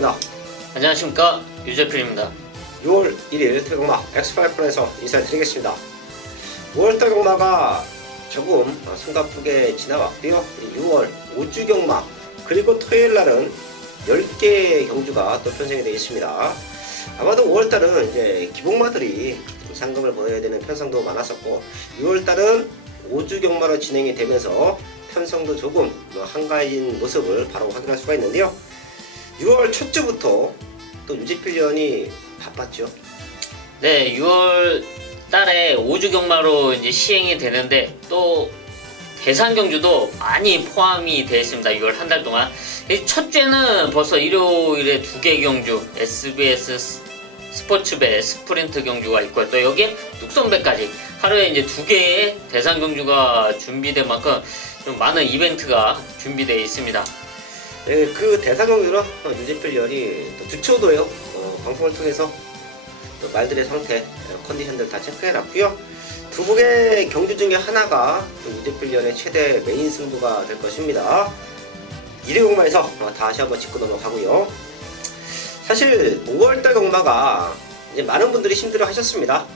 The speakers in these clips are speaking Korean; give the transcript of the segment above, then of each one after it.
인사드립니다. 안녕하십니까, 유재필입니다. 6월 1일 태극마 X5프로에서 인사드리겠습니다. 5월달 경마가 조금 숨가쁘게 지나왔고요. 6월 5주 경마 그리고 토요일날은 10개의 경주가 또 편성이 되어 있습니다. 아마도 5월달은 이제 기복마들이 상금을 보여야 되는 편성도 많았었고 6월달은 5주 경마로 진행이 되면서 편성도 조금 한가해진 모습을 바로 확인할 수가 있는데요. 6월 첫 주부터 또 유재필련이 바빴죠. 네, 6월 달에 5주 경마로 이제 시행이 되는데 또 대상 경주도 많이 포함이 되어 있습니다. 6월 한 달 동안. 첫 주에는 벌써 일요일에 2개 경주, SBS 스포츠배 스프린트 경주가 있고 또 여기에 뚝섬배까지 하루에 이제 2개의 대상 경주가 준비된 만큼 좀 많은 이벤트가 준비되어 있습니다. 네, 그 대상 경주로 유재필련이 또 주초도요. 방송을 통해서 또 말들의 상태, 컨디션들 다 체크해놨고요. 2개의 경주 중에 하나가 유재필련의 최대 메인 승부가 될 것입니다. 1회 경마에서 다시 한번 짚고 넘어가고요. 사실 5월달 경마가 이제 많은 분들이 힘들어 하셨습니다.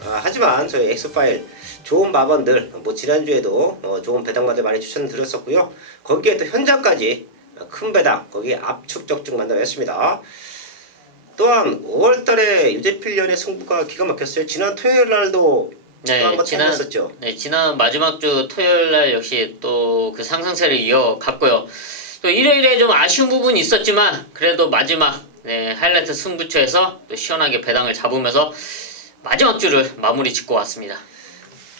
하지만 저희 엑스파일 좋은 마번들 지난주에도 좋은 배당마들 많이 추천드렸었고요. 거기에 또 현장까지 큰 배당 거기에 압축 적중 만들어냈습니다. 또한 5월달에 유재필련의 승부가 기가 막혔어요. 지난 토요일날도 지난 마지막 주 토요일날 역시 또 그 상승세를 이어갔고요. 또 일요일에 좀 아쉬운 부분이 있었지만 그래도 마지막 하이라이트 승부처에서 또 시원하게 배당을 잡으면서 마지막 주를 마무리 짓고 왔습니다.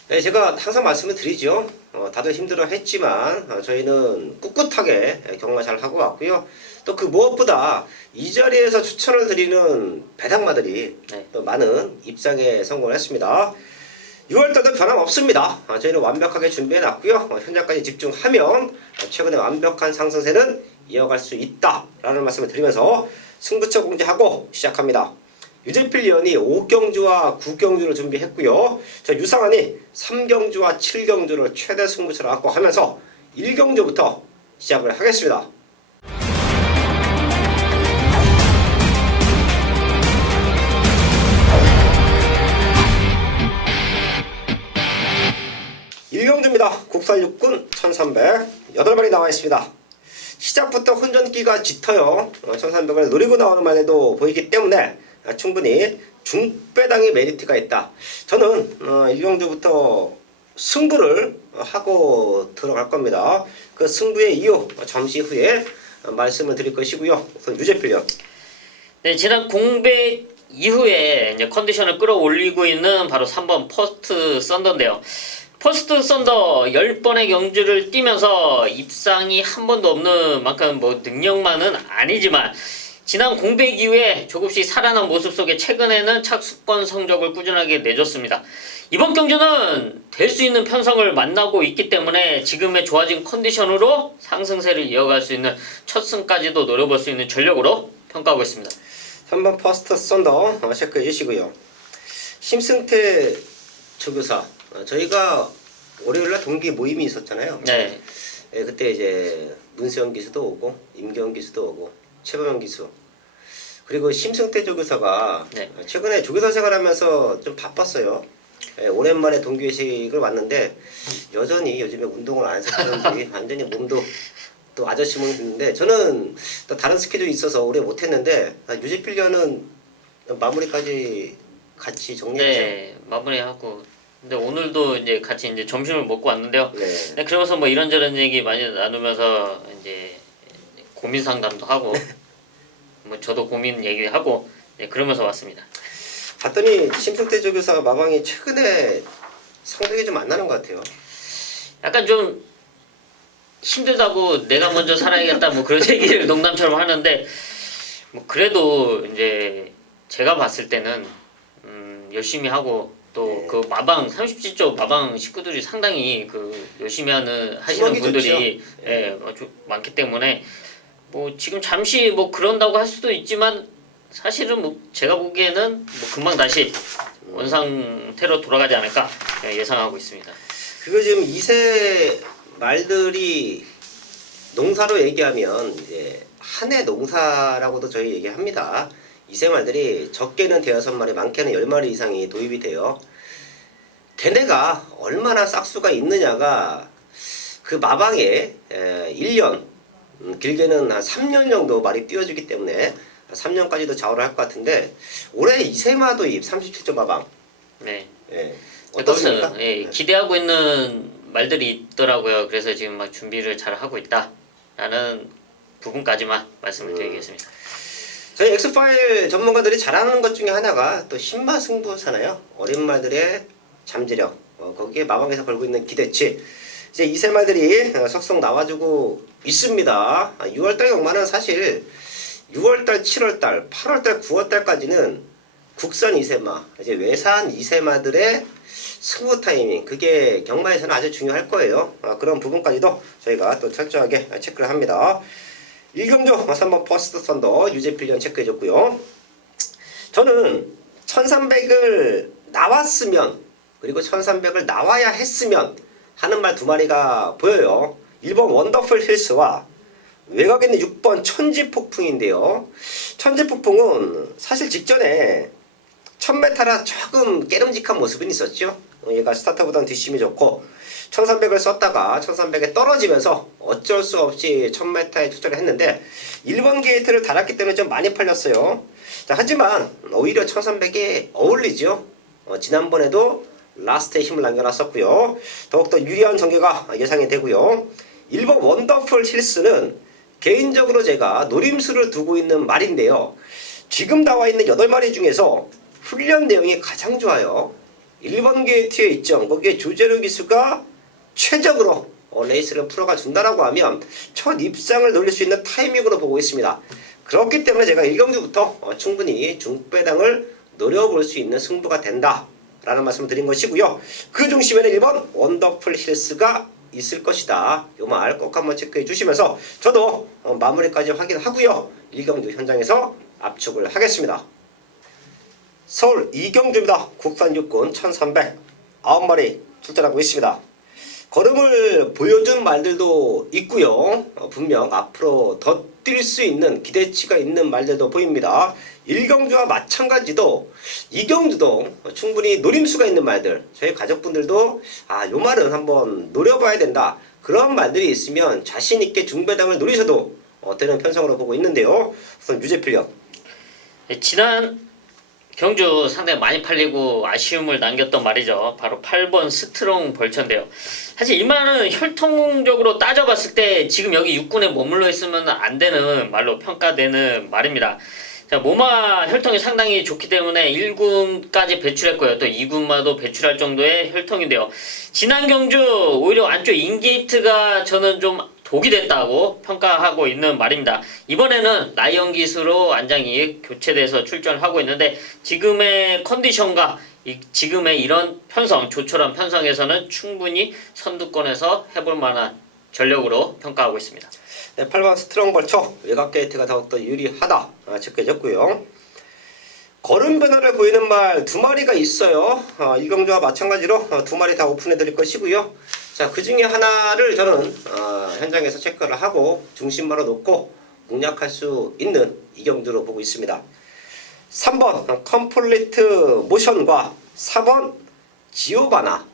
네, 제가 항상 말씀을 드리죠. 다들 힘들어 했지만 저희는 꿋꿋하게 경마 잘 하고 왔고요. 또 그 무엇보다 이 자리에서 추천을 드리는 배당마들이 또 많은 입상에 성공했습니다. 6월달도 변함없습니다. 저희는 완벽하게 준비해 놨고요. 현장까지 집중하면 최근에 완벽한 상승세는 이어갈 수 있다 라는 말씀을 드리면서 승부처 공지하고 시작합니다. 유재필련이 5경주와 9경주를 준비했고요. 유상환이 3경주와 7경주를 최대 승부처로 갖고 하면서 1경주부터 시작을 하겠습니다. 일경주입니다. 국산 육군 1300 8마리 나와 있습니다. 시작부터 혼전기가 짙어요. 1300을 노리고 나오는 말에도 보이기 때문에 충분히 중배당의 메리트가 있다. 저는 1경주부터 승부를 하고 들어갈 겁니다. 그 승부의 이유 잠시 후에 말씀을 드릴 것이고요. 우선 유재필련. 네, 지난 공백 이후에 이제 컨디션을 끌어올리고 있는 바로 3번 퍼스트 썬더인데요. 퍼스트 썬더 10번의 경주를 뛰면서 입상이 한 번도 없는 만큼 능력만은 아니지만 지난 공백 이후에 조금씩 살아난 모습 속에 최근에는 착수권 성적을 꾸준하게 내줬습니다. 이번 경주는 될 수 있는 편성을 만나고 있기 때문에 지금의 좋아진 컨디션으로 상승세를 이어갈 수 있는 첫 승까지도 노려볼 수 있는 전력으로 평가하고 있습니다. 3번 퍼스트 썬더 체크해 주시고요. 심승태 조교사 저희가 월요일날 동기 모임이 있었잖아요. 네. 그때 이제 문세영 기수도 오고 임경원 기수도 오고 최범영 기수 그리고 심승태 조교사가 최근에 조교사 생활하면서 좀 바빴어요. 오랜만에 동기회식을 왔는데 여전히 요즘에 운동을 안 해서 그런지 완전히 몸도 또 아저씨 몸이 됐는데 저는 또 다른 스케줄이 있어서 오래 못했는데 유재필련은 마무리까지 같이 정리했죠. 네, 마무리하고. 근데 오늘도 이제 같이 이제 점심을 먹고 왔는데요. 네. 그러면서 이런저런 얘기 많이 나누면서 이제 고민 상담도 하고 저도 고민 얘기하고 그러면서 왔습니다. 봤더니 심승태 조교사 마방이 최근에 성적이 좀 안 나는 것 같아요. 약간 좀 힘들다고 내가 먼저 살아야겠다 그런 얘기를 농담처럼 하는데 그래도 이제 제가 봤을 때는 열심히 하고 또 그 마방 37조 마방 식구들이 상당히 열심히 하시는 분들이 많기 때문에 지금 잠시 그런다고 할 수도 있지만 사실은 제가 보기에는 금방 다시 원상태로 돌아가지 않을까 예상하고 있습니다. 그거 지금 2세 말들이 농사로 얘기하면 이제 한 해 농사라고도 저희 얘기합니다. 이세말들이 적게는 5마리, 많게는 10마리 이상이 도입이 돼요. 걔네가 얼마나 싹수가 있느냐가 그 마방에 1년, 길게는 한 3년 정도 말이 띄워주기 때문에 3년까지도 좌우를 할 것 같은데 올해 이세마 도입 37조 마방. 네. 예. 어떻습니까? 그것은 예, 기대하고 있는 말들이 있더라고요. 그래서 지금 막 준비를 잘 하고 있다라는 부분까지만 말씀을 드리겠습니다. 저희 엑스파일 전문가들이 잘하는 것 중에 하나가 또 신마승부잖아요. 어린 말들의 잠재력, 거기에 마방에서 걸고 있는 기대치. 이제 이세말들이 속속 나와주고 있습니다. 6월달 경마는 사실 6월달, 7월달, 8월달, 9월달까지는 국산 이세마, 이제 외산 이세마들의 승부 타이밍, 그게 경마에서는 아주 중요할 거예요. 그런 부분까지도 저희가 또 철저하게 체크를 합니다. 1경주 3번 퍼스트 썬더 유재필련 체크해줬고요. 저는 1300을 나왔으면, 그리고 1300을 나와야 했으면 하는 말 2마리가 보여요. 1번 원더풀 힐스와 외곽에 있는 6번 천지폭풍인데요. 천지폭풍은 사실 직전에 1000m라 조금 깨름직한 모습은 있었죠. 얘가 스타트보다는 뒷심이 좋고 1300을 썼다가 1300에 떨어지면서 어쩔 수 없이 1000m에 투자를 했는데 1번 게이트를 달았기 때문에 좀 많이 팔렸어요. 자, 하지만 오히려 1300에 어울리죠. 지난번에도 라스트에 힘을 남겨놨었고요. 더욱더 유리한 전개가 예상이 되고요. 1번 원더풀 힐스는 개인적으로 제가 노림수를 두고 있는 말인데요. 지금 나와 있는 8마리 중에서 훈련 내용이 가장 좋아요. 1번 게이트에 있죠. 거기에 조재료 기수가 최적으로 레이스를 풀어가 준다라고 하면 첫 입상을 노릴 수 있는 타이밍으로 보고 있습니다. 그렇기 때문에 제가 1경주부터 충분히 중배당을 노려볼 수 있는 승부가 된다 라는 말씀을 드린 것이고요. 그 중심에는 1번 원더풀 힐스가 있을 것이다. 이 말 꼭 한번 체크해 주시면서 저도 마무리까지 확인하고요. 1경주 현장에서 압축을 하겠습니다. 서울 이경주입니다. 국산 육군 1300 9마리 출전하고 있습니다. 걸음을 보여준 말들도 있고요. 분명 앞으로 더 뛸 수 있는 기대치가 있는 말들도 보입니다. 1경주와 마찬가지도 2경주도 충분히 노림수가 있는 말들, 저희 가족분들도 요 말은 한번 노려봐야 된다, 그런 말들이 있으면 자신있게 중배당을 노리셔도 되는 편성으로 보고 있는데요. 우선 유재필력. 네, 지난 경주 상당히 많이 팔리고 아쉬움을 남겼던 말이죠. 바로 8번 스트롱 벌처인데요. 사실 이 말은 혈통적으로 따져봤을 때 지금 여기 6군에 머물러 있으면 안 되는 말로 평가되는 말입니다. 자, 모마 혈통이 상당히 좋기 때문에 1군까지 배출했고요. 또 2군마도 배출할 정도의 혈통인데요. 지난 경주 오히려 안쪽 인게이트가 저는 좀 독이 됐다고 평가하고 있는 말입니다. 이번에는 라이언 기수로 안장이 교체돼서 출전을 하고 있는데 지금의 컨디션과 지금의 이런 편성, 조촐한 편성에서는 충분히 선두권에서 해볼 만한 전력으로 평가하고 있습니다. 네, 8번 스트롱 벌처 외곽 게이트가 더욱더 유리하다 체크해줬고요. 걸음 변화를 보이는 말 2마리가 있어요. 1경주와 마찬가지로 2마리 다 오픈해 드릴 것이고요. 자, 그 중에 하나를 저는 현장에서 체크를 하고 중심바로 놓고 공략할 수 있는 2경주로 보고 있습니다. 3번 컴플리트 모션과 4번 지오바나.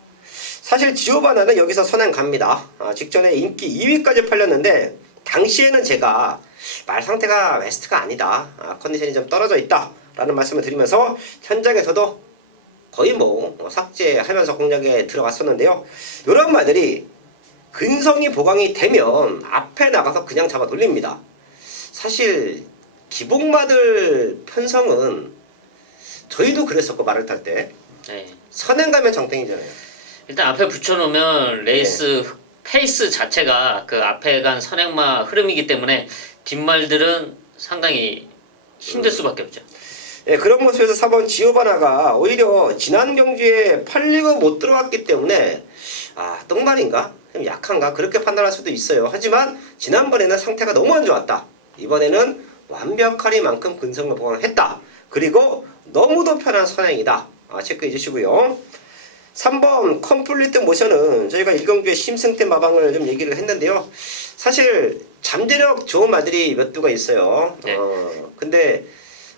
사실 지오바나는 여기서 선행 갑니다. 직전에 인기 2위까지 팔렸는데 당시에는 제가 말 상태가 베스트가 아니다, 컨디션이 좀 떨어져 있다 라는 말씀을 드리면서 현장에서도 거의 삭제하면서 공략에 들어갔었는데요. 이런 말들이 근성이 보강이 되면 앞에 나가서 그냥 잡아 돌립니다. 사실 기복마들 편성은 저희도 그랬었고, 말을 탈 때 네. 선행 가면 정땡이잖아요. 일단 앞에 붙여놓으면 레이스 페이스 자체가 그 앞에 간 선행마 흐름이기 때문에 뒷말들은 상당히 힘들 수밖에 없죠. 예, 그런 모습에서 4번 지오바나가 오히려 지난 경주에 팔리고 못 들어갔기 때문에 똥말인가? 좀 약한가? 그렇게 판단할 수도 있어요. 하지만 지난번에는 상태가 너무 안 좋았다. 이번에는 완벽하리만큼 근성을 보강했다. 그리고 너무도 편한 선행이다. 체크해 주시고요. 3번 컴플리트 모션은 저희가 1경주에 심승태 마방을 좀 얘기를 했는데요. 사실 잠재력 좋은 말들이 몇 두가 있어요. 네. 근데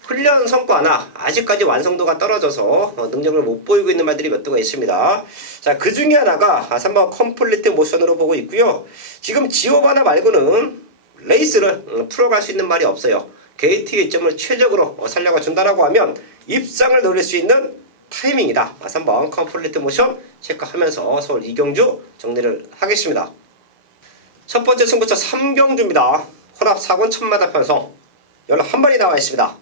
훈련 성과나 아직까지 완성도가 떨어져서 능력을 못 보이고 있는 말들이 몇 두가 있습니다. 자, 그 중에 하나가 3번 컴플리트 모션으로 보고 있고요. 지금 지오바나 말고는 레이스를 풀어갈 수 있는 말이 없어요. 게이트 이점을 최적으로 살려가 준다라고 하면 입상을 노릴 수 있는 타이밍이다. 3번 컴플리트 모션 체크하면서 서울 이경주 정리를 하겠습니다. 첫 번째 승부처 3경주입니다. 혼합 4권 천마다 편성 11마리 나와 있습니다.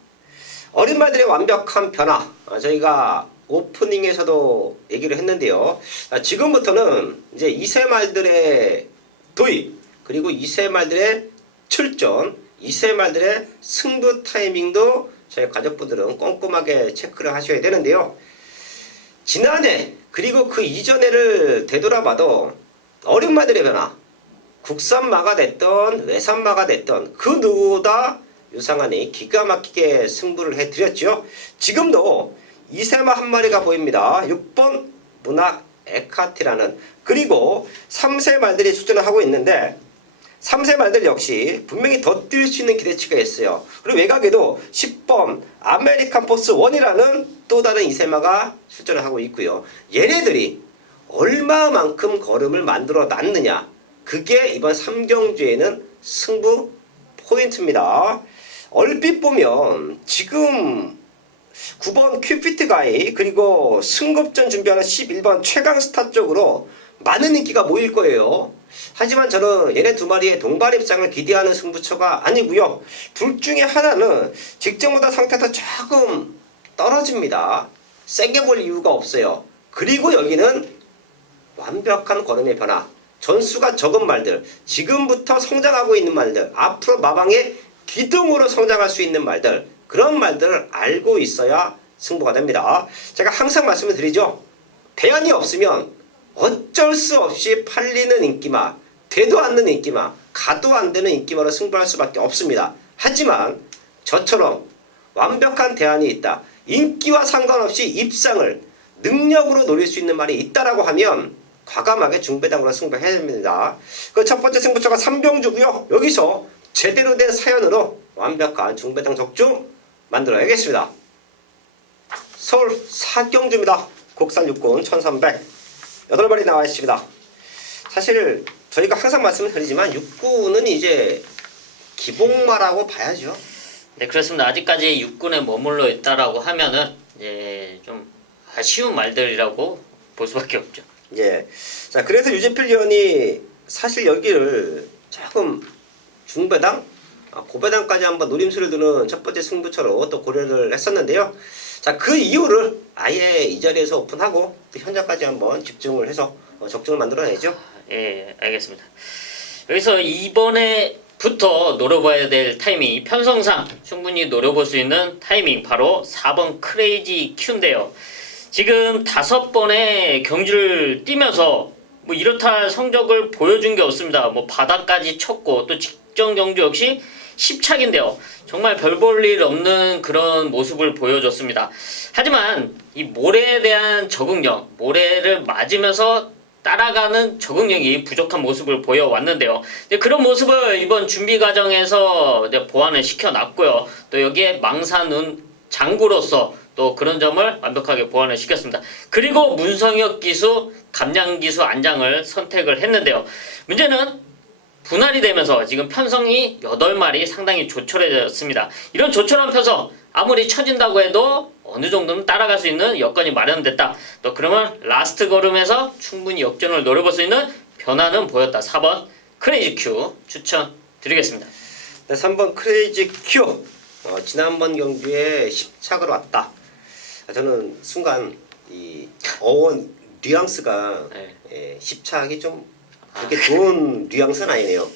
어린 말들의 완벽한 변화, 저희가 오프닝에서도 얘기를 했는데요. 지금부터는 이제 2세 말들의 도입, 그리고 2세 말들의 출전, 2세 말들의 승부 타이밍도 저희 가족분들은 꼼꼼하게 체크를 하셔야 되는데요. 지난해 그리고 그 이전해를 되돌아봐도 어린 말들의 변화, 국산마가 됐던 외산마가 됐던 그 누구보다 유상한이 기가 막히게 승부를 해드렸죠. 지금도 2세마 한 마리가 보입니다. 6번 문학 에카티라는, 그리고 3세 말들이 출전을 하고 있는데 3세 말들 역시 분명히 더 뛸 수 있는 기대치가 있어요. 그리고 외곽에도 10번 아메리칸 포스 1이라는 또 다른 2세마가 출전을 하고 있고요. 얘네들이 얼마만큼 걸음을 만들어 놨느냐, 그게 이번 3경주에는 승부 포인트입니다. 얼핏 보면 지금 9번 큐피트 가이, 그리고 승급전 준비하는 11번 최강스타 쪽으로 많은 인기가 모일 거예요. 하지만 저는 얘네 두 마리의 동반 입장을 기대하는 승부처가 아니고요. 둘 중에 하나는 직전보다 상태가 조금 떨어집니다. 세게 볼 이유가 없어요. 그리고 여기는 완벽한 걸음의 변화, 전수가 적은 말들, 지금부터 성장하고 있는 말들, 앞으로 마방의 기둥으로 성장할 수 있는 말들, 그런 말들을 알고 있어야 승부가 됩니다. 제가 항상 말씀을 드리죠. 대안이 없으면 어쩔 수 없이 팔리는 인기마, 되도 않는 인기마, 가도 안 되는 인기마로 승부할 수밖에 없습니다. 하지만 저처럼 완벽한 대안이 있다, 인기와 상관없이 입상을 능력으로 노릴 수 있는 말이 있다라고 하면 과감하게 중배당으로 승부해야 됩니다. 그 첫 번째 승부처가 3경주고요. 여기서 제대로 된 사연으로 완벽한 중배당 적중 만들어야겠습니다. 서울 4경주입니다. 국산 육군 1300 8마리 나와 있습니다. 사실 저희가 항상 말씀을 드리지만 육군은 이제 기복마라고 봐야죠. 네, 그렇습니다. 아직까지 육군에 머물러 있다라고 하면은 좀 아쉬운 말들이라고 볼 수밖에 없죠. 예. 자, 그래서 유재필 위원이 사실 여기를 조금 중배당, 고배당까지 한번 노림수를 두는 첫 번째 승부처로 또 고려를 했었는데요. 자, 그 이유를 아예 이 자리에서 오픈하고 현장까지 한번 집중을 해서 적중을 만들어내죠. 예, 알겠습니다. 여기서 이번에부터 노려봐야 될 타이밍, 편성상 충분히 노려볼 수 있는 타이밍, 바로 4번 크레이지 큐인데요. 지금 5번의 경주를 뛰면서 뭐 이렇다 할 성적을 보여준 게 없습니다. 뭐 바닥까지 쳤고, 또 직전 경주 역시 10착인데요. 정말 별 볼 일 없는 그런 모습을 보여줬습니다. 하지만 이 모래에 대한 적응력, 모래를 맞으면서 따라가는 적응력이 부족한 모습을 보여왔는데요. 그런 모습을 이번 준비 과정에서 보완을 시켜놨고요. 또 여기에 망사눈 장구로서 또 그런 점을 완벽하게 보완을 시켰습니다. 그리고 문성혁 기수, 감량 기수 안장을 선택을 했는데요. 문제는 분할이 되면서 지금 편성이 8마리 상당히 조촐해졌습니다. 이런 조촐한 편성, 아무리 처진다고 해도 어느 정도는 따라갈 수 있는 여건이 마련됐다. 또 그러면 라스트 걸음에서 충분히 역전을 노려볼 수 있는 변화는 보였다. 4번 크레이지 큐 추천드리겠습니다. 네, 3번 크레이지 큐. 지난번 경주에 10착으로 왔다. 저는 순간 이 어원 뉘앙스가 네. 10착이 좀 그렇게 좋은 뉘앙스는 아니네요.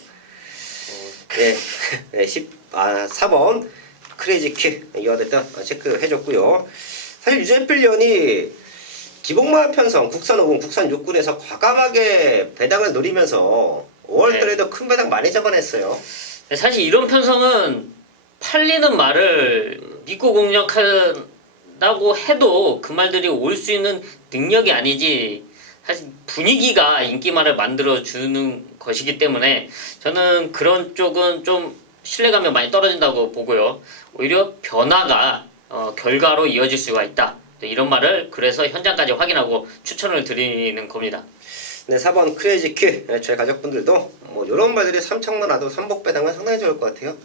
네, 4번 크레이지 큐 이와 됐든 체크해줬고요. 사실 유재필 위원이 기복마 편성, 국산 5군, 국산 6군에서 과감하게 배당을 노리면서 5월달에도 큰 배당 많이 잡아냈어요. 사실 이런 편성은 팔리는 말을 믿고 공략한다고 해도 그 말들이 올 수 있는 능력이 아니지, 사실 분위기가 인기말을 만들어주는 것이기 때문에 저는 그런 쪽은 좀 신뢰감이 많이 떨어진다고 보고요. 오히려 변화가 결과로 이어질 수가 있다. 이런 말을 그래서 현장까지 확인하고 추천을 드리는 겁니다. 네, 4번 크레이지 큐. 저희 가족분들도 뭐 이런 말들이 3척만 와도 삼복 배당은 상당히 좋을 것 같아요.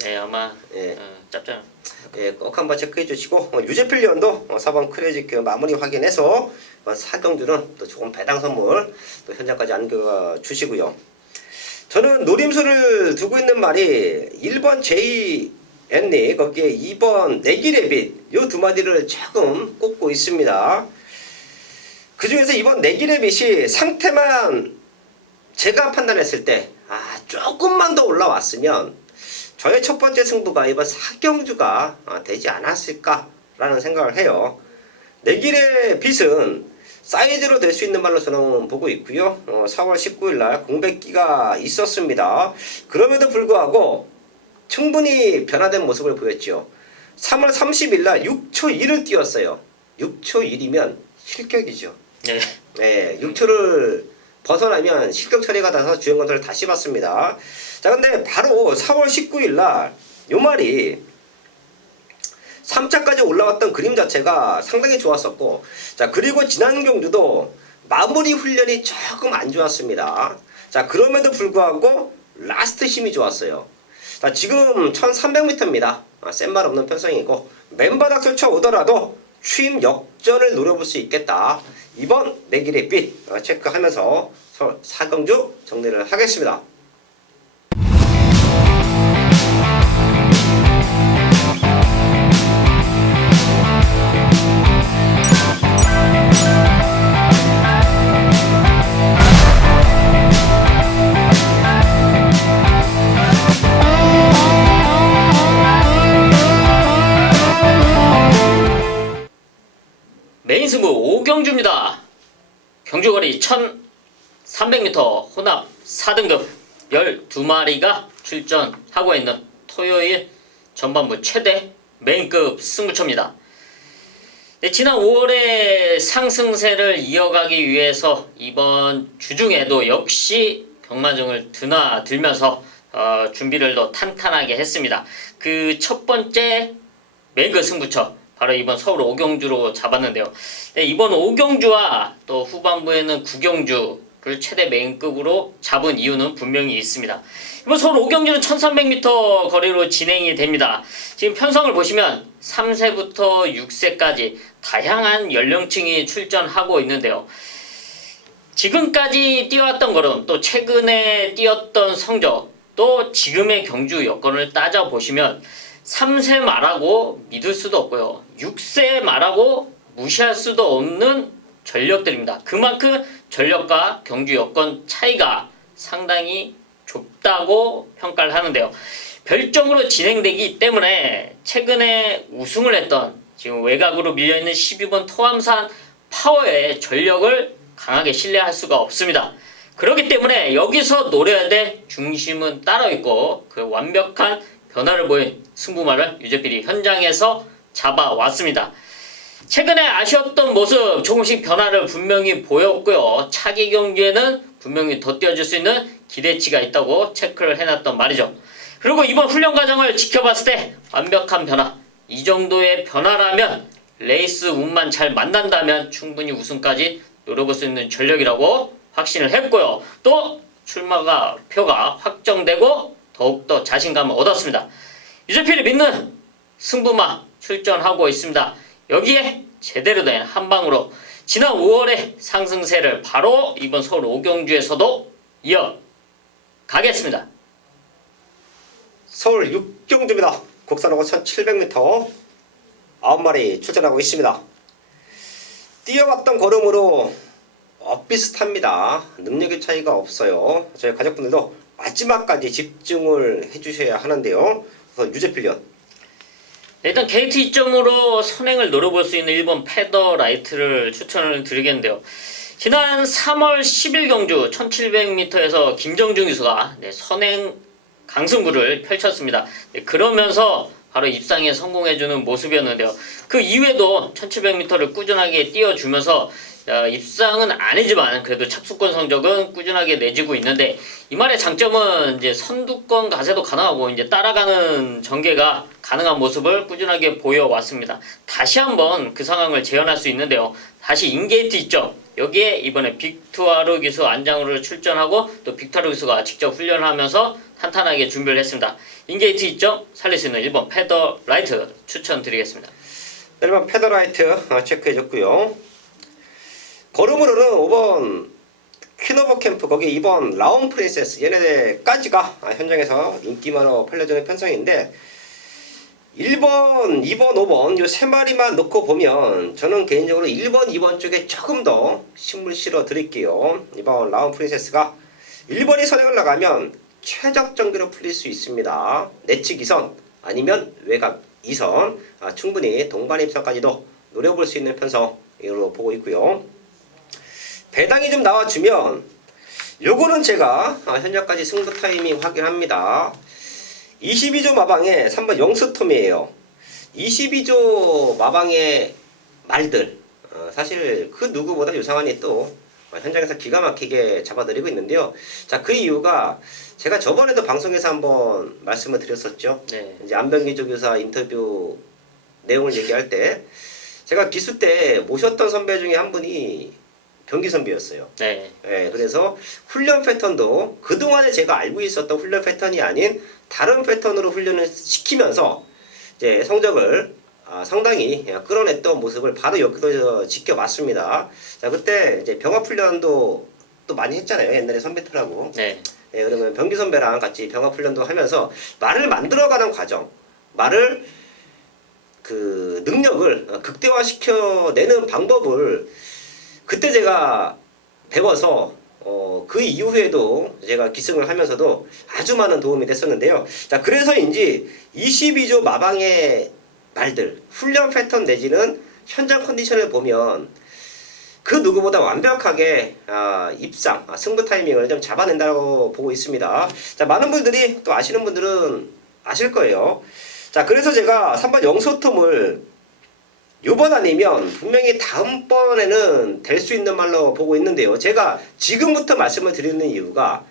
네, 아마 예. 짭짤. 예, 꼭 한번 체크해 주시고 유재필위원도 4번 크레이지 큐 마무리 확인해서 사경주는 또 좋은 배당 선물 또 현장까지 안겨 주시고요. 저는 노림수를 두고 있는 말이 1번 제이 앤니 거기에 2번 내기레빗 요 두 마디를 조금 꼽고 있습니다. 그 중에서 이번 내기레빗이 상태만 제가 판단했을 때 조금만 더 올라왔으면 저의 첫 번째 승부가 이번 사경주가 되지 않았을까라는 생각을 해요. 내기레빗은 사이즈로 될 수 있는 말로 저는 보고 있고요. 4월 19일날 공백기가 있었습니다. 그럼에도 불구하고 충분히 변화된 모습을 보였죠. 3월 30일날 6초 1을 뛰었어요. 6초 1이면 실격이죠. 네. 네, 6초를 벗어나면 실격 처리가 돼서 주행 건설을 다시 받습니다. 자, 근데 바로 4월 19일날 요 말이 3차까지 올라왔던 그림 자체가 상당히 좋았었고, 자, 그리고 지난 경주도 마무리 훈련이 조금 안 좋았습니다. 자, 그럼에도 불구하고 라스트 힘이 좋았어요. 자, 지금 1300m입니다. 센 말 없는 편성이고, 맨바닥 쫓아오더라도 추임 역전을 노려볼 수 있겠다. 이번 내기레빗 체크하면서 사경주 정리를 하겠습니다. 메인 승부 5경주입니다. 경주거리 1300m 혼합 4등급 12마리가 출전하고 있는 토요일 전반부 최대 메인급 승부처입니다. 네, 지난 5월의 상승세를 이어가기 위해서 이번 주중에도 역시 경마중을 드나들면서 준비를 더 탄탄하게 했습니다. 그 첫 번째 메인급 승부처 바로 이번 서울 5경주로 잡았는데요. 네, 이번 5경주와 또 후반부에는 9경주를 최대 메인급으로 잡은 이유는 분명히 있습니다. 이번 서울 5경주는 1300m 거리로 진행이 됩니다. 지금 편성을 보시면 3세부터 6세까지 다양한 연령층이 출전하고 있는데요. 지금까지 뛰어왔던 걸음, 또 최근에 뛰었던 성적, 또 지금의 경주 여건을 따져보시면 3세 말하고 믿을 수도 없고요. 6세 말하고 무시할 수도 없는 전력들입니다. 그만큼 전력과 경주 여건 차이가 상당히 좁다고 평가를 하는데요. 별점으로 진행되기 때문에 최근에 우승을 했던 지금 외곽으로 밀려있는 12번 토암산 파워의 전력을 강하게 신뢰할 수가 없습니다. 그렇기 때문에 여기서 노려야 될 중심은 따로 있고 그 완벽한 변화를 보인 승부말을 유재필이 현장에서 잡아왔습니다. 최근에 아쉬웠던 모습 조금씩 변화를 분명히 보였고요. 차기 경기에는 분명히 더 뛰어줄 수 있는 기대치가 있다고 체크를 해놨던 말이죠. 그리고 이번 훈련 과정을 지켜봤을 때 완벽한 변화, 이 정도의 변화라면 레이스 운만 잘 만난다면 충분히 우승까지 노려볼 수 있는 전력이라고 확신을 했고요. 또 표가 확정되고 더욱더 자신감을 얻었습니다. 유재필이 믿는 승부마 출전하고 있습니다. 여기에 제대로 된 한방으로 지난 5월의 상승세를 바로 이번 서울 5경주에서도 이어가겠습니다. 서울 6경주입니다. 국산하고 1700m 9마리 출전하고 있습니다. 뛰어왔던 걸음으로 비슷합니다. 능력의 차이가 없어요. 저희 가족분들도 마지막까지 집중을 해주셔야 하는데요. 그래서 유재필련 일단 게이트 2점으로 선행을 노려볼 수 있는 1번 패더라이트를 추천을 드리겠는데요. 지난 3월 10일 경주 1700m에서 김정중 기수가 선행 강승부를 펼쳤습니다. 그러면서 바로 입상에 성공해주는 모습이었는데요. 그 이후에도 1700m를 꾸준하게 뛰어주면서 자, 입상은 아니지만 그래도 착수권 성적은 꾸준하게 내주고 있는데 이 말의 장점은 이제 선두권 가세도 가능하고 이제 따라가는 전개가 가능한 모습을 꾸준하게 보여왔습니다. 다시 한번 그 상황을 재현할 수 있는데요. 다시 인게이트 있죠. 여기에 이번에 빅투아르 기수 안장으로 출전하고 또 빅투아르 기수가 직접 훈련을 하면서 탄탄하게 준비를 했습니다. 인게이트 있죠. 살릴 수 있는 1번 페더라이트 추천드리겠습니다. 1번 페더라이트 체크해줬고요. 걸음으로는 5번 퀸오버 캠프, 거기 2번 라온 프린세스, 얘네까지가 현장에서 인기만으로 팔려주는 편성인데 1번, 2번, 5번 요 세 마리만 놓고 보면 저는 개인적으로 1번, 2번 쪽에 조금 더 신물 실어 드릴게요. 2번 라온 프린세스가 1번이 선행을 나가면 최적 전기로 풀릴 수 있습니다. 내측 2선 아니면 외곽 2선, 충분히 동반 입선까지도 노려볼 수 있는 편성으로 보고 있고요. 배당이 좀 나와주면 요거는 제가 현재까지 승부 타이밍 확인합니다. 22조 마방의 3번 영스톰이에요. 22조 마방의 말들, 사실 그 누구보다 유상한이 또 현장에서 기가 막히게 잡아드리고 있는데요. 자, 그 이유가 제가 저번에도 방송에서 한번 말씀을 드렸었죠. 네. 이제 안병기 조교사 인터뷰 내용을 얘기할 때 제가 기수 때 모셨던 선배 중에 한 분이 병기 선배였어요. 네. 예, 그래서 훈련 패턴도 그동안에 제가 알고 있었던 훈련 패턴이 아닌 다른 패턴으로 훈련을 시키면서 이제 성적을 상당히 끌어냈던 모습을 바로 옆에서 지켜봤습니다. 자, 그때 이제 병합 훈련도 또 많이 했잖아요. 옛날에 선배들하고. 네. 예, 그러면 병기 선배랑 같이 병합 훈련도 하면서 말을 만들어가는 과정, 말을 그 능력을 극대화시켜내는 방법을 그때 제가 배워서 그 이후에도 제가 기승을 하면서도 아주 많은 도움이 됐었는데요. 자, 그래서인지 22조 마방의 말들, 훈련 패턴 내지는 현장 컨디션을 보면 그 누구보다 완벽하게 입상, 승부 타이밍을 좀 잡아낸다고 보고 있습니다. 자, 많은 분들이 또 아시는 분들은 아실 거예요. 자, 그래서 제가 3번 영소톰을 요번 아니면 분명히 다음번에는 될 수 있는 말로 보고 있는데요. 제가 지금부터 말씀을 드리는 이유가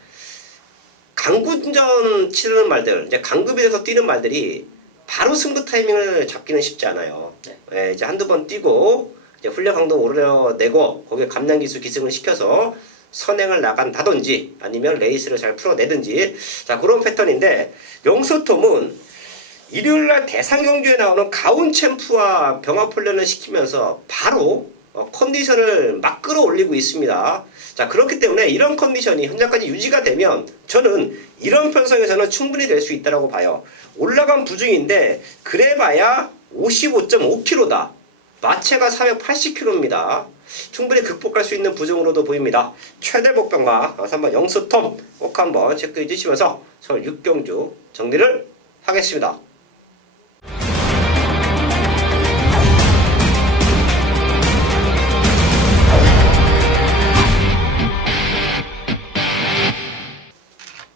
강군전 치르는 말들, 이제 강급일에서 뛰는 말들이 바로 승부 타이밍을 잡기는 쉽지 않아요. 네. 예, 이제 한두 번 뛰고 이제 훈련 강도 오르내고 거기에 감량기수 기승을 시켜서 선행을 나간다든지 아니면 레이스를 잘 풀어내든지, 자, 그런 패턴인데 영소톰은 일요일날 대상 경주에 나오는 가운 챔프와 병합 훈련을 시키면서 바로 컨디션을 막 끌어올리고 있습니다. 자, 그렇기 때문에 이런 컨디션이 현재까지 유지가 되면 저는 이런 편성에서는 충분히 될 수 있다고 봐요. 올라간 부중인데 그래봐야 55.5kg다. 마체가 480kg입니다. 충분히 극복할 수 있는 부종으로도 보입니다. 최대 복병과 3번 영수톰 꼭 한번 체크해 주시면서 서울 6경주 정리를 하겠습니다.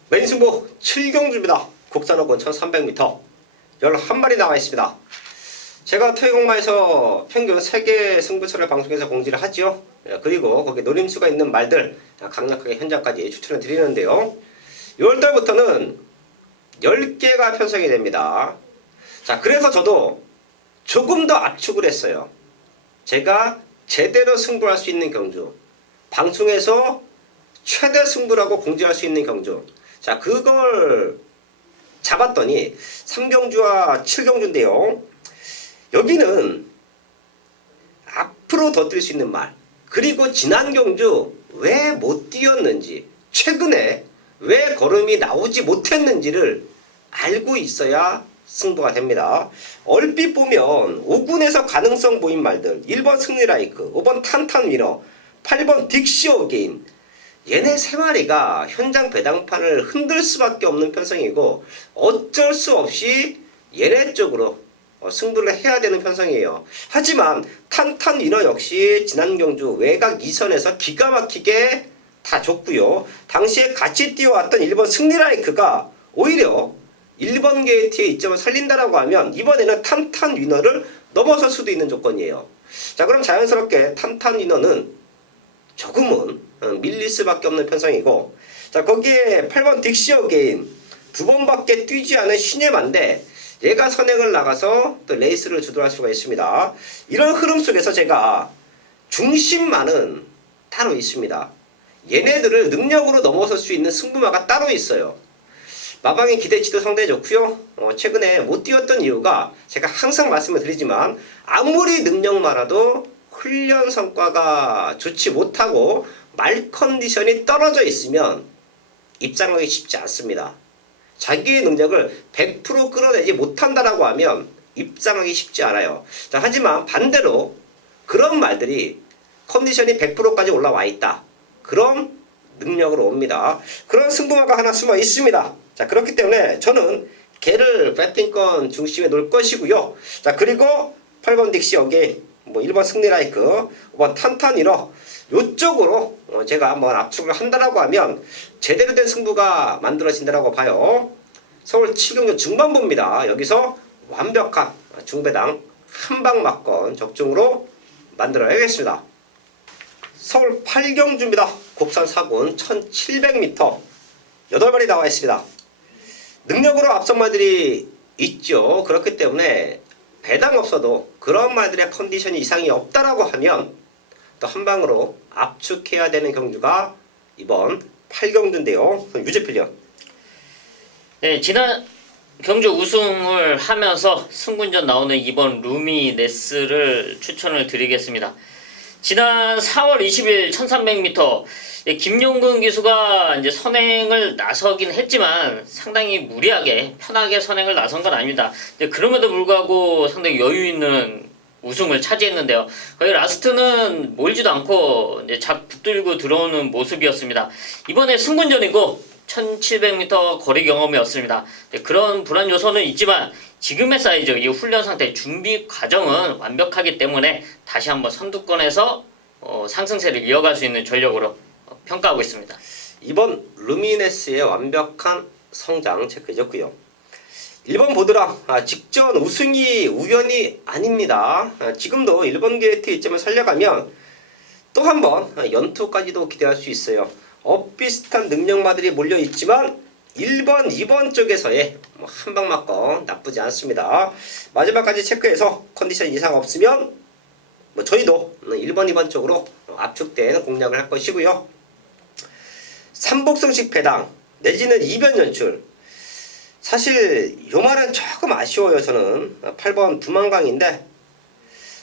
메인 승부 7경주입니다. 국산어권 1300m 11마리 나와 있습니다. 제가 토요공마에서 평균 3개 승부처를 방송에서 공지를 하죠. 그리고 거기에 노림수가 있는 말들 강력하게 현장까지 추천을 드리는데요. 6월달부터는 10개가 편성이 됩니다. 자, 그래서 저도 조금 더 압축을 했어요. 제가 제대로 승부할 수 있는 경주, 방송에서 최대 승부라고 공지할 수 있는 경주, 자, 그걸 잡았더니 3경주와 7경주인데요. 여기는 앞으로 더 뛸 수 있는 말, 그리고 지난 경주 왜 못 뛰었는지, 최근에 왜 걸음이 나오지 못했는지를 알고 있어야 승부가 됩니다. 얼핏 보면 5군에서 가능성 보인 말들, 1번 승리라이크, 5번 탄탄 위너, 8번 딕시 어게인, 얘네 세 마리가 현장 배당판을 흔들 수밖에 없는 편성이고 어쩔 수 없이 얘네 쪽으로 승부를 해야 되는 편성이에요. 하지만 탄탄 위너 역시 지난 경주 외곽 2선에서 기가 막히게 다 줬고요. 당시에 같이 뛰어왔던 1번 승리라이크가 오히려 1번 게이트의 이점을 살린다라고 하면 이번에는 탄탄 위너를 넘어설 수도 있는 조건이에요. 자, 그럼 자연스럽게 탄탄 위너는 조금은 밀릴 수밖에 없는 편성이고, 자 거기에 8번 딕시 어게인 두 번밖에 뛰지 않은 신예만데 얘가 선행을 나가서 또 레이스를 주도할 수가 있습니다. 이런 흐름 속에서 제가 중심만은 따로 있습니다. 얘네들을 능력으로 넘어설 수 있는 승부마가 따로 있어요. 마방의 기대치도 상당히 좋고요. 최근에 못 뛰었던 이유가 제가 항상 말씀을 드리지만 아무리 능력 많아도 훈련 성과가 좋지 못하고 말 컨디션이 떨어져 있으면 입장하기 쉽지 않습니다. 자기의 능력을 100% 끌어내지 못한다라고 하면 입장하기 쉽지 않아요. 자, 하지만 반대로 그런 말들이 컨디션이 100%까지 올라와 있다. 그럼 능력으로 옵니다. 그런 승부마가 하나 숨어 있습니다. 자, 그렇기 때문에 저는 걔를 배팅권 중심에 놓을 것이고요. 자, 그리고 8번 딕시 어게인, 1번 승리라이크, 5번 탄탄이러 요쪽으로 제가 한번 압축을 한다라고 하면 제대로 된 승부가 만들어진다라고 봐요. 서울 7경주 중반부입니다. 여기서 완벽한 중배당 한방 막건 적중으로 만들어야겠습니다. 서울 8경주입니다. 곡산 4군 1700m 8마리 나와 있습니다. 능력으로 앞선 말들이 있죠. 그렇기 때문에 배당 없어도 그런 말들의 컨디션이 이상이 없다라고 하면 또 한방으로 압축해야 되는 경주가 이번 8경주인데요. 유재필련. 네, 지난 경주 우승을 하면서 승군전 나오는 이번 루미네스를 추천을 드리겠습니다. 지난 4월 20일 1300m 김용근 기수가 이제 선행을 나서긴 했지만 상당히 무리하게 편하게 선행을 나선 건 아닙니다. 그럼에도 불구하고 상당히 여유 있는 우승을 차지했는데요. 거의 라스트는 몰지도 않고 이제 작 붙들고 들어오는 모습이었습니다. 이번에 승군전이고 1700m 거리 경험이었습니다. 그런 불안 요소는 있지만 지금의 사이즈, 이 훈련 상태, 준비 과정은 완벽하기 때문에 다시 한번 선두권에서 상승세를 이어갈 수 있는 전력으로 평가하고 있습니다. 이번 루미네스의 완벽한 성장 체크해줬고요. 1번 보드라 직전 우승이 우연이 아닙니다. 지금도 1번 게이트 이점을 살려가면 또 한 번 연투까지도 기대할 수 있어요. 비슷한 능력마들이 몰려있지만 1번, 2번 쪽에서의 한방 맞건 나쁘지 않습니다. 마지막까지 체크해서 컨디션 이상 없으면 저희도 1번, 2번 쪽으로 압축된 공략을 할 것이고요. 삼복성식 배당 내지는 이변 연출, 사실 요 말은 조금 아쉬워요. 저는 8번 두만강인데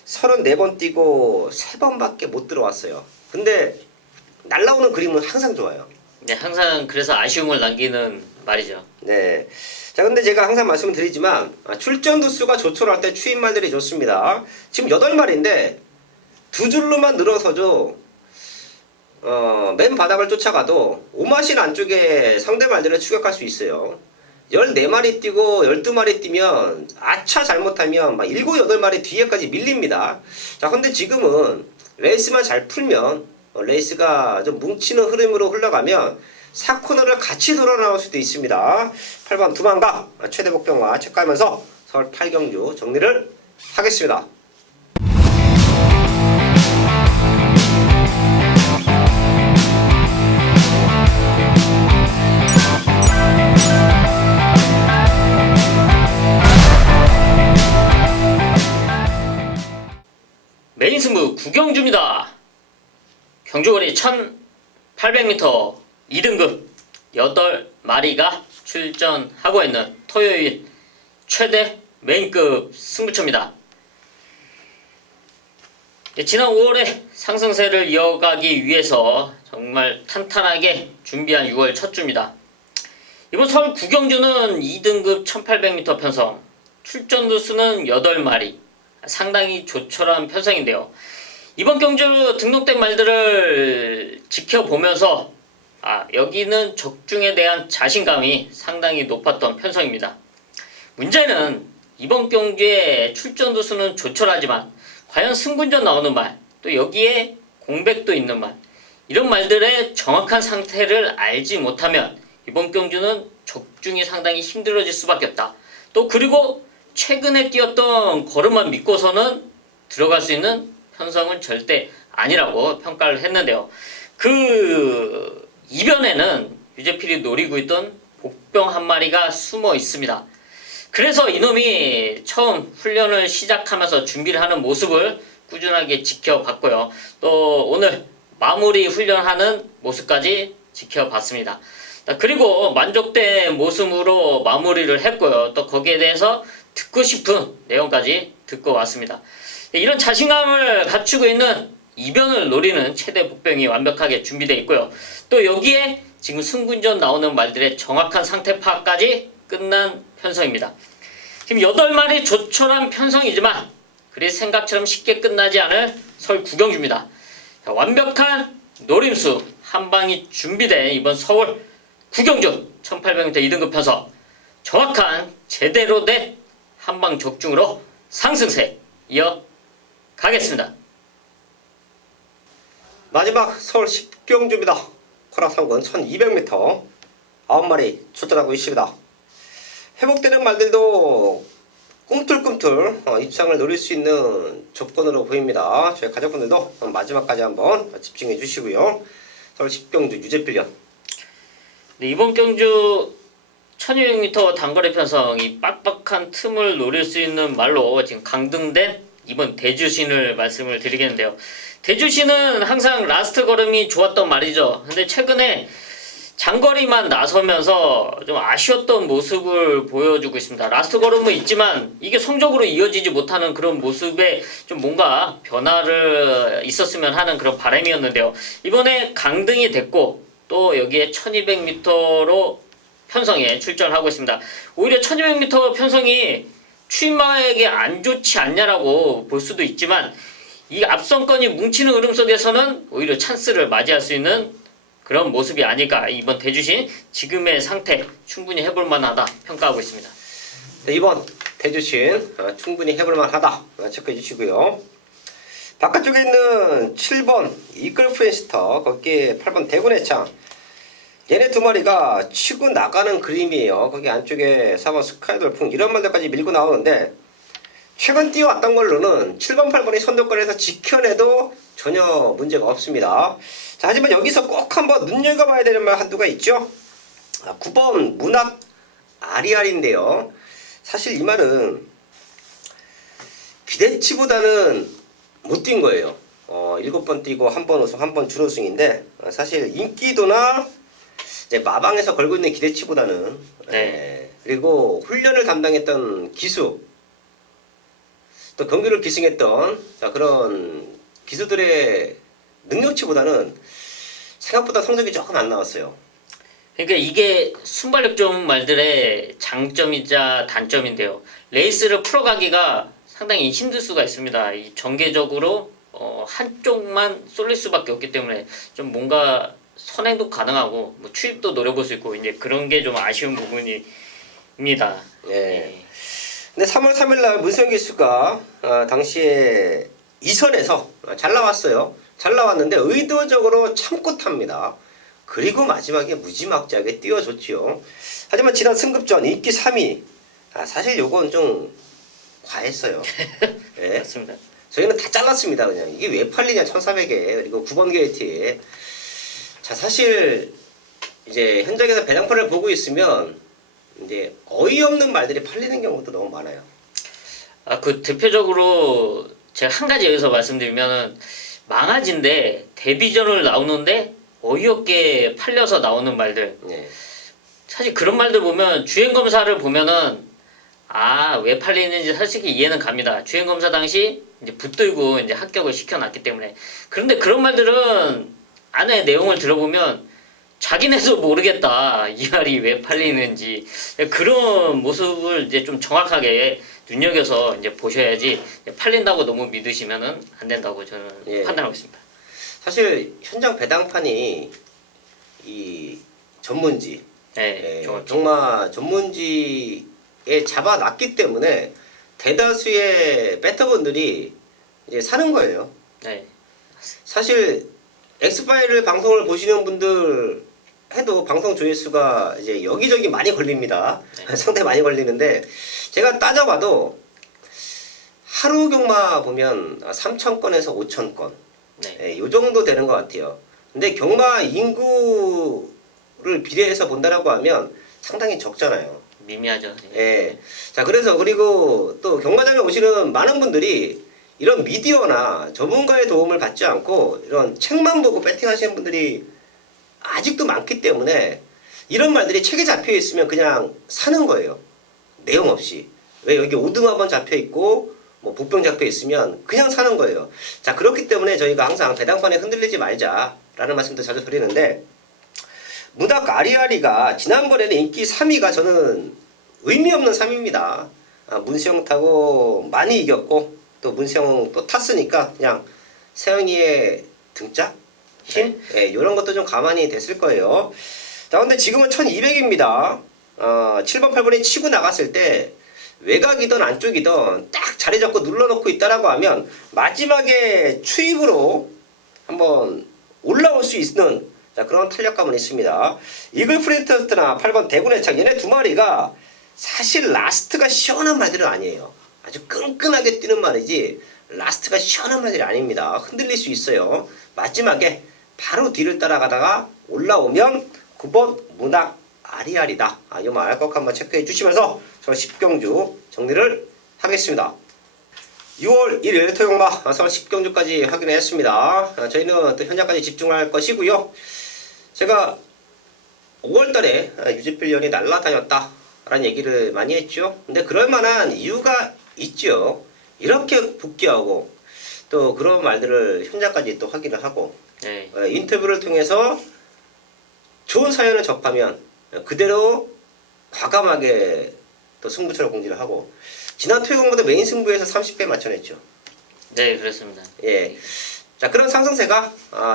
34번 뛰고 3번밖에 못 들어왔어요. 근데 날라오는 그림은 항상 좋아요. 네, 항상 그래서 아쉬움을 남기는 말이죠. 네. 자, 근데 제가 항상 말씀드리지만 출전 두수가 조촐할 때 추임말들이 좋습니다. 지금 8마리인데 두 줄로만 늘어서죠. 맨 바닥을 쫓아가도 오마신 안쪽에 상대 말들을 추격할 수 있어요. 14마리 뛰고 12마리 뛰면 아차 잘못하면 막 7, 8마리 뒤에까지 밀립니다. 자, 근데 지금은 레이스만 잘 풀면 레이스가 좀 뭉치는 흐름으로 흘러가면 4코너를 같이 돌아 나올 수도 있습니다. 8번 두만강 최대 복병화 체크하면서 서울 8경주 정리를 하겠습니다. 메인 승부 구경주입니다. 경주거리 1800m 2등급 8마리가 출전하고 있는 토요일 최대 메인급 승부처입니다. 지난 5월에 상승세를 이어가기 위해서 정말 탄탄하게 준비한 6월 첫 주입니다. 이번 서울 구경주는 2등급 1800m 편성, 출전 두수는 8마리, 상당히 조촐한 편성인데요. 이번 경주 등록된 말들을 지켜보면서 여기는 적중에 대한 자신감이 상당히 높았던 편성입니다. 문제는 이번 경주의 출전 두수는 조촐하지만 과연 승군전 나오는 말, 또 여기에 공백도 있는 말, 이런 말들의 정확한 상태를 알지 못하면 이번 경주는 적중이 상당히 힘들어질 수밖에 없다. 또 그리고 최근에 뛰었던 걸음만 믿고서는 들어갈 수 있는 편성은 절대 아니라고 평가를 했는데요. 그 이변에는 유재필이 노리고 있던 복병 한 마리가 숨어 있습니다. 그래서 이놈이 처음 훈련을 시작하면서 준비를 하는 모습을 꾸준하게 지켜봤고요. 또 오늘 마무리 훈련하는 모습까지 지켜봤습니다. 그리고 만족된 모습으로 마무리를 했고요. 또 거기에 대해서 듣고 싶은 내용까지 듣고 왔습니다. 이런 자신감을 갖추고 있는 이변을 노리는 최대 복병이 완벽하게 준비되어 있고요. 또 여기에 지금 승군전 나오는 말들의 정확한 상태 파악까지 끝난 편성입니다. 지금 8마리 조촐한 편성이지만 그리 생각처럼 쉽게 끝나지 않을 설 구경주입니다. 자, 완벽한 노림수 한 방이 준비된 이번 서울 구경주 1800m 2등급 편성, 정확한 제대로 된 한방 적중으로 상승세 이어가겠습니다. 마지막 서울 10경주입니다. 코락상군 1200m 9마리 출전하고 있습니다. 회복되는 말들도 꿈틀꿈틀 입상을 노릴 수 있는 조건으로 보입니다. 저희 가족분들도 마지막까지 한번 집중해 주시고요. 서울 10경주 유재필련. 네, 이번 경주 1200m 단거리 편성 이 빡빡한 틈을 노릴 수 있는 말로 지금 강등된 이번 대주신을 말씀을 드리겠는데요. 대주신은 항상 라스트 걸음이 좋았던 말이죠. 근데 최근에 장거리만 나서면서 좀 아쉬웠던 모습을 보여주고 있습니다. 라스트 걸음은 있지만 이게 성적으로 이어지지 못하는 그런 모습에 좀 뭔가 변화를 있었으면 하는 그런 바람이었는데요. 이번에 강등이 됐고 또 여기에 1200m로 편성에 출전하고 있습니다. 오히려 1200m 편성이 출마에게 안 좋지 않냐라고 볼 수도 있지만 이 앞선권이 뭉치는 흐름 속에서는 오히려 찬스를 맞이할 수 있는 그런 모습이 아닐까. 이번 대주신 지금의 상태 충분히 해볼 만하다 평가하고 있습니다. 네, 이번 대주신 충분히 해볼 만하다 체크해 주시고요. 바깥쪽에 있는 7번 이끌 프렌시터, 거기에 8번 대군의 창, 얘네 두 마리가 치고 나가는 그림이에요. 거기 안쪽에 4번 스카이 돌풍 이런 말들까지 밀고 나오는데 최근 뛰어왔던 걸로는 7번 8번이 선두권에서 지켜내도 전혀 문제가 없습니다. 자, 하지만 여기서 꼭 한번 눈여겨봐야 되는 말 한두가 있죠. 9번 문학 아리알인데요. 사실 이 말은 기대치보다는 못 뛴 거예요. 7번 뛰고 1번 우승 1번 준우승인데 사실 인기도나 이제 마방에서 걸고 있는 기대치보다는 그리고 훈련을 담당했던 기수 또 경기를 기승했던 그런 기수들의 능력치보다는 생각보다 성적이 조금 안 나왔어요. 그러니까 이게 순발력 좋은 말들의 장점이자 단점인데요. 레이스를 풀어가기가 상당히 힘들 수가 있습니다. 이 전개적으로 한쪽만 쏠릴 수밖에 없기 때문에 좀 뭔가 선행도 가능하고 뭐 추입도 노려볼 수 있고 이제 그런 게 좀 아쉬운 부분입니다. 예. 근데 3월 3일날 문성 기수가 당시에 2선에서 잘 나왔어요. 잘 나왔는데 의도적으로 참고 탑니다. 그리고 마지막에 무지막지하게 띄워줬지요. 하지만 지난 승급전 인기 3위 사실 요건 좀 과했어요. 예. 맞습니다. 저희는 다 잘랐습니다. 그냥 이게 왜 팔리냐 1400에 그리고 9번 게이트에. 자, 사실 이제 현장에서 배당판을 보고 있으면 이제 어이없는 말들이 팔리는 경우도 너무 많아요. 그 대표적으로 제가 한 가지 여기서 말씀드리면은 망아지인데 데뷔전을 나오는데 어이없게 팔려서 나오는 말들. 네. 사실 그런 말들 보면 주행검사를 보면은 왜 팔리는지 솔직히 이해는 갑니다. 주행검사 당시 이제 붙들고 이제 합격을 시켜놨기 때문에. 그런데 그런 말들은 안에 내용을 들어보면 자기네도 모르겠다. 이 말이 왜 팔리는지. 그런 모습을 이제 좀 정확하게 눈여겨서 이제 보셔야지 팔린다고 너무 믿으시면은 안 된다고 저는 판단하고 있습니다. 사실 현장 배당판이 이 전문지, 정말 전문지에 잡아놨기 때문에 대다수의 배터분들이 이제 사는 거예요. 네. 사실 엑스파일을 방송을 보시는 분들 해도 방송 조회수가 이제 여기저기 많이 걸립니다. 상당히 많이 걸리는데 제가 따져봐도 하루 경마 보면 3,000건에서 5,000건 네. 요 정도 되는 것 같아요. 근데 경마 인구를 비례해서 본다라고 하면 상당히 적잖아요. 미미하죠. 예. 자, 그래서 그리고 또 경마장에 오시는 많은 분들이 이런 미디어나 전문가의 도움을 받지 않고 이런 책만 보고 배팅하시는 분들이 아직도 많기 때문에 이런 말들이 책에 잡혀 있으면 그냥 사는 거예요. 내용 없이. 왜 여기 5등 한번 잡혀 있고 뭐 복병 잡혀 있으면 그냥 사는 거예요. 자, 그렇기 때문에 저희가 항상 배당판에 흔들리지 말자라는 말씀도 자주 드리는데 문학 아리아리가 지난번에는 인기 3위가 저는 의미 없는 3위입니다. 문세영 타고 많이 이겼고 또 문세영 또 탔으니까 그냥 세영이의 등짝? 힘? 예, 이런 것도 좀 가만히 됐을 거예요. 자, 근데 지금은 1200입니다. 7번, 8번이 치고 나갔을 때 외곽이든 안쪽이든 딱 자리 잡고 눌러놓고 있다라고 하면 마지막에 추입으로 한번 올라올 수 있는 자, 그런 탄력감은 있습니다. 이글 프린트나 8번 대군의 창 얘네 두 마리가 사실 라스트가 시원한 말들은 아니에요. 아주 끈끈하게 뛰는 말이지 라스트가 시원한 말들이 아닙니다. 흔들릴 수 있어요. 마지막에 바로 뒤를 따라가다가 올라오면 9번 문학 아리아리다. 이 말 꼭 한번 체크해 주시면서 저 10경주 정리를 하겠습니다. 6월 1일 토요일마 서울 10경주까지 확인했습니다. 저희는 또 현장까지 집중할 것이고요. 제가 5월달에 유지필연이 날라다녔다 라는 얘기를 많이 했죠. 근데 그럴 만한 이유가 있죠. 이렇게 복귀하고 또 그런 말들을 현장까지 또 확인을 하고 네. 인터뷰를 통해서 좋은 사연을 접하면 그대로 과감하게 또 승부처를 공지를 하고 지난 토요일보다 메인 승부에서 30배 맞춰냈죠. 네, 그렇습니다. 예. 자, 그런 상승세가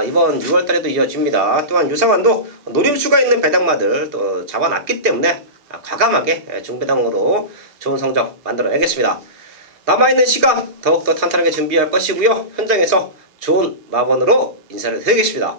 이번 6월달에도 이어집니다. 또한 유상환도 노림수가 있는 배당마들 또 잡아놨기 때문에 과감하게 중배당으로 좋은 성적 만들어내겠습니다. 남아있는 시간 더욱더 탄탄하게 준비할 것이고요. 현장에서 좋은 마번으로 인사를 드리겠습니다.